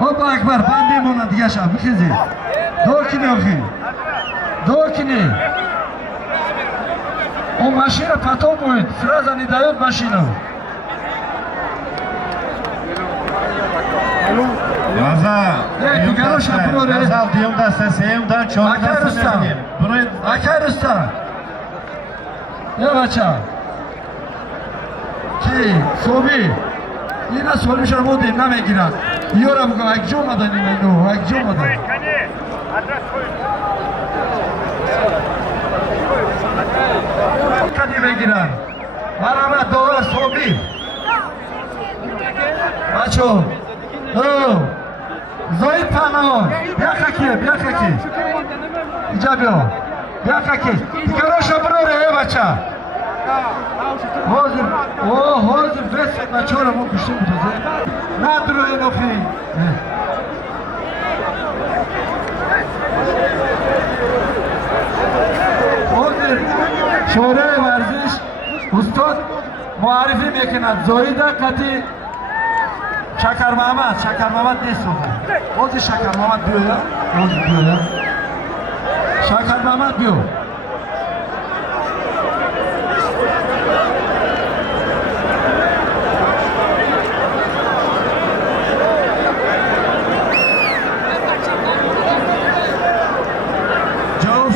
Allahu Akbar, ben bemona diye şah, bikizi. Dokine oki. Dokine. O maşina patov будет, сразу не дает машину. Gazal diyumda seseyimden çok da seseyim. Akar usta. Ne bacha? Ki, sobi. Yine sormuşlar bu değil, ne megiran? Yiyorum bu kadar, akçı olmadan inanıyor, akçı olmadan. Kadi megiran. Marama doğa sobi. Bacho. Oh. Zoid Panaon. Biakaki. Ijabio. Biakaki. Tikarosha brore, bacha. Hozir bes bachora mo kuşum tuze. Nadro enofi. Hozir şore varzish ustad muarifi mekinad. Zoida kati Şakar Mamat ne soğuk? Hozir Şakar Mamat diyor ya. Şakar Mamat diyor.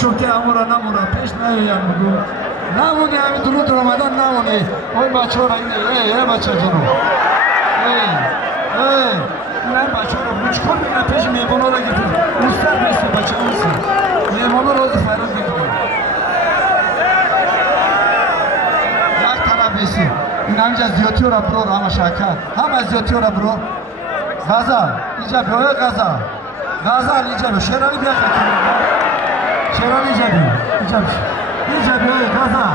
Şokte amura namura peş ne yan bu? Namune ami durut Ramazan namune. Oy bachora ey bachacano. Ne bachora buç kol ne peş mi bonora getir. Ustad mesle bachanosu. Ne bonora roz fayda bekliyor. Yak tarafesi. İnanca ziyotiyora bro ama şaka. Ama ziyotiyora bro. Gaza. İca böyle gaza. Gaza ica şerali bir yakın. Şerali icabi gaza.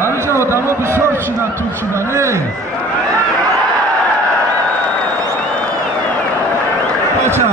Abica odamı bir sor şuna Türkçüden Paça.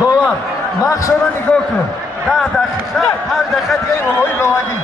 Dolar, makşara nigah kن. 10 دقیقه، 5 دقیقه دیگه این آقای لاوگی.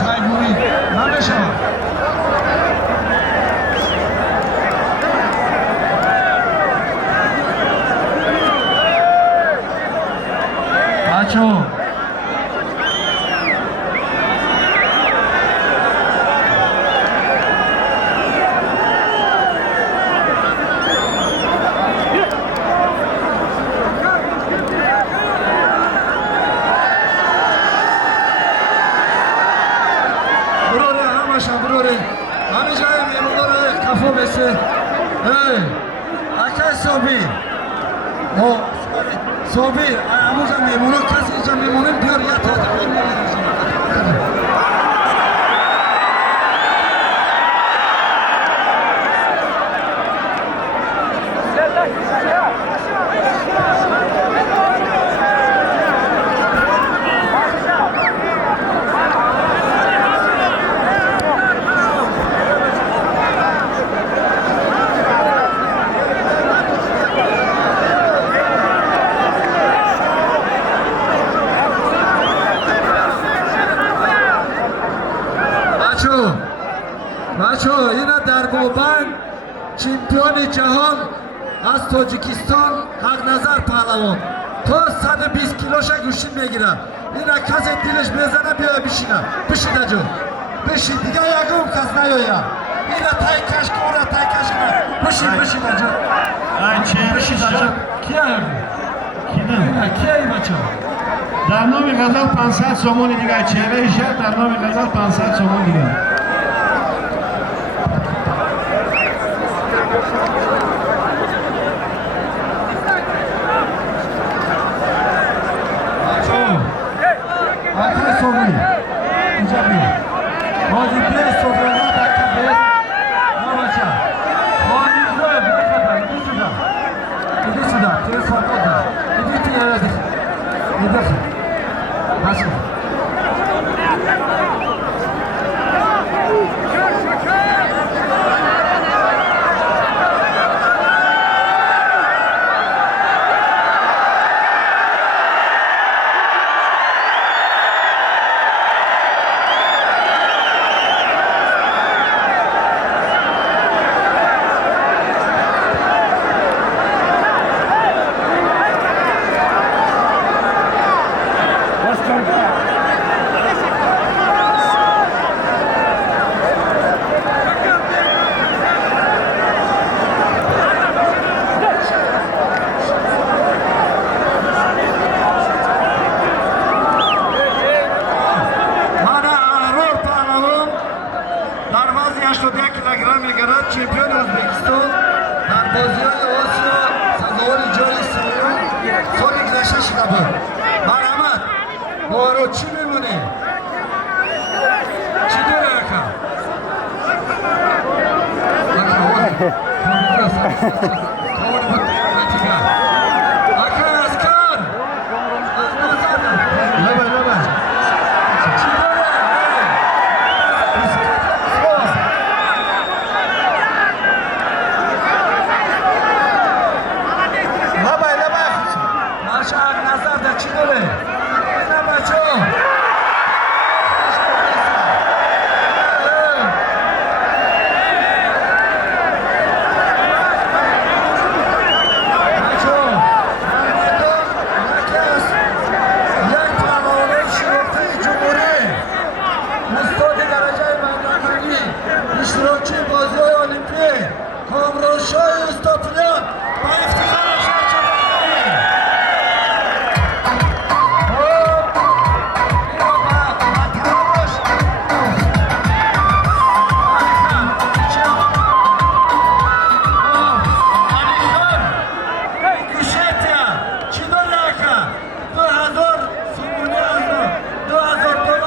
سایگوری نمیشود. بچه‌ها برore همه جای میمونه رو کافو بسه اکه صوبی اموزا میمونه کسی اینجا میمونه بیار یا تا بچه اینا در بوبن چمپیون جهان از تاجیکستان حق نظر پهلوان تا 120 کیلوش گوشین میگیرم اینا کسی دیلش بزنه بیا بشینه جو بشین دیگه یکم کس نیایم اینا تای کش کورا تای کش بشینه جو بشینه جو کیه کیه بچه در نام غزل 500 سومون دیگه چهره شد در نام غزل 500 سومون دیگه چمپیون ازبکستان در بازی‌های آسیا سزاوار جای سوم سال گذشته شده بود. مرحمت بارو چی میمونه؟ چی داره اکا؟ اکا اسکر چی داره؟ نه بچه ها یک پهلوان شرفته جمهوری استاد درجه میدانمندی اشتراکی بازی‌های المپیک کامرانشاه